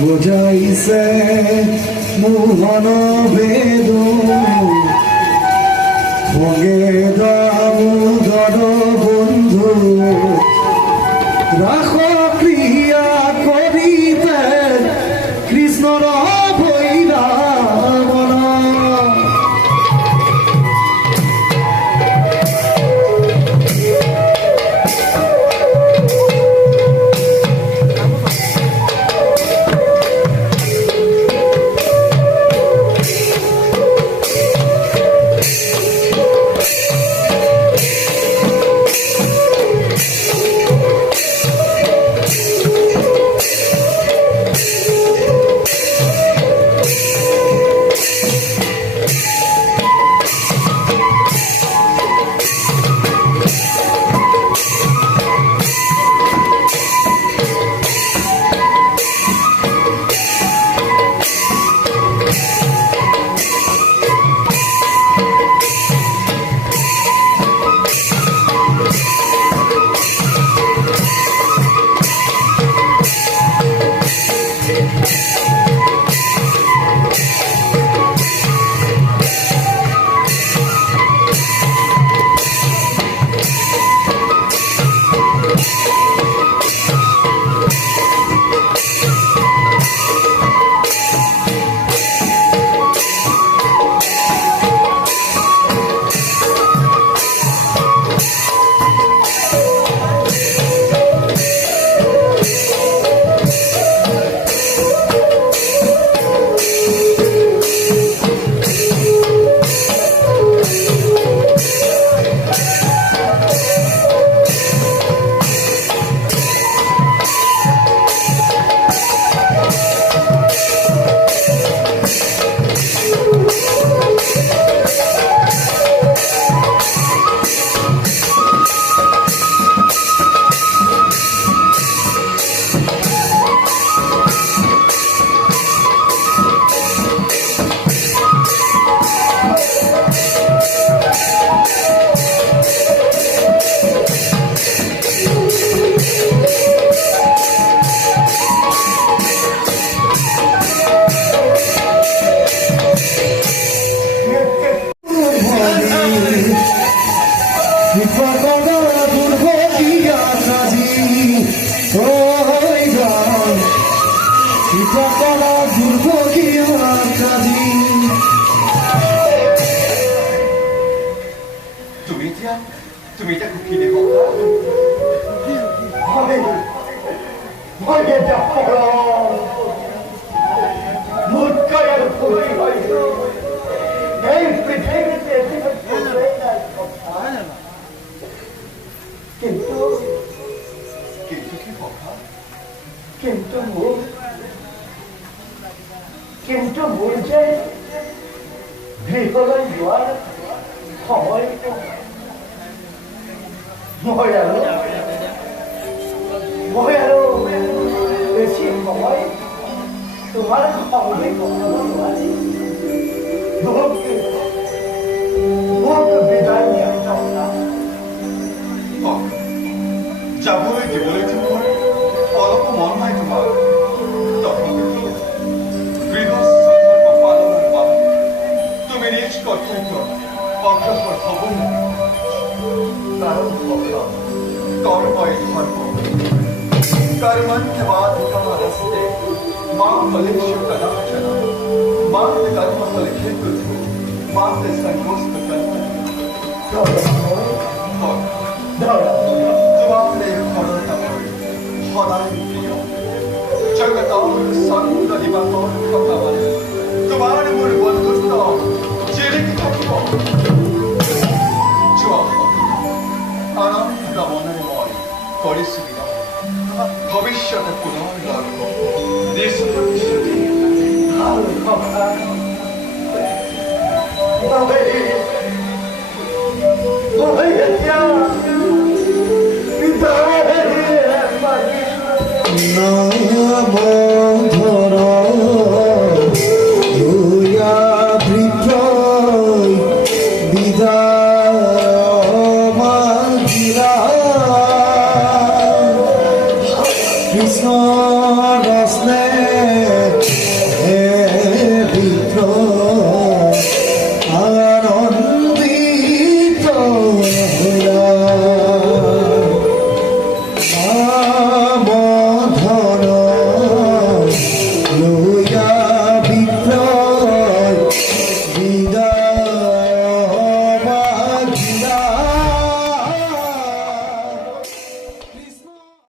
বুঝাইছে মোহন বেদ ভগে দামোদর বন্ধু রাখ ক্রিয়া করিতে কৃষ্ণর বৈরাবণ তুমি এটা খুকিলে কথা ভয় এটা পড়ো মুখের ফুলি হইছে এই পৃথিবীতে কিন্তু কিন্তু কি কথা কিন্তু মোৰ যে গৃহলৈ যোৱাৰ সময় মই আৰু বেছি সময় তোমাৰ সঙ্গে মোক বিদায় দিয়া যাবলৈ দিবলৈ তোমাৰ অলপ মন নাই তোমাৰ তথাপিতো গৃহস্থ পালনৰ বাবে তুমি নিজ কৰ্তব্য অগ্ৰসৰ হ'ব कारण कर्मय धर्म कर्मण्यवाधिकारस्ते मां फलेषु कदाचन मां कर्मफले हेतुः मां संगोऽस्तु कर्मणि তোমাৰে শৰণাপৰি সদায় প্ৰিয় জগতৰ চন্দ্ৰ দিবাকৰ ভগৱান তোমাৰ মোৰ বন্ধুত্ব জিলিকি থাকিব আনন্দ মনেৰে মই কৰিছো ভৱিষ্যতে পুনৰ লগ দিছো প্ৰতিশ্ৰুতি ভাল কথা Krishna Rasne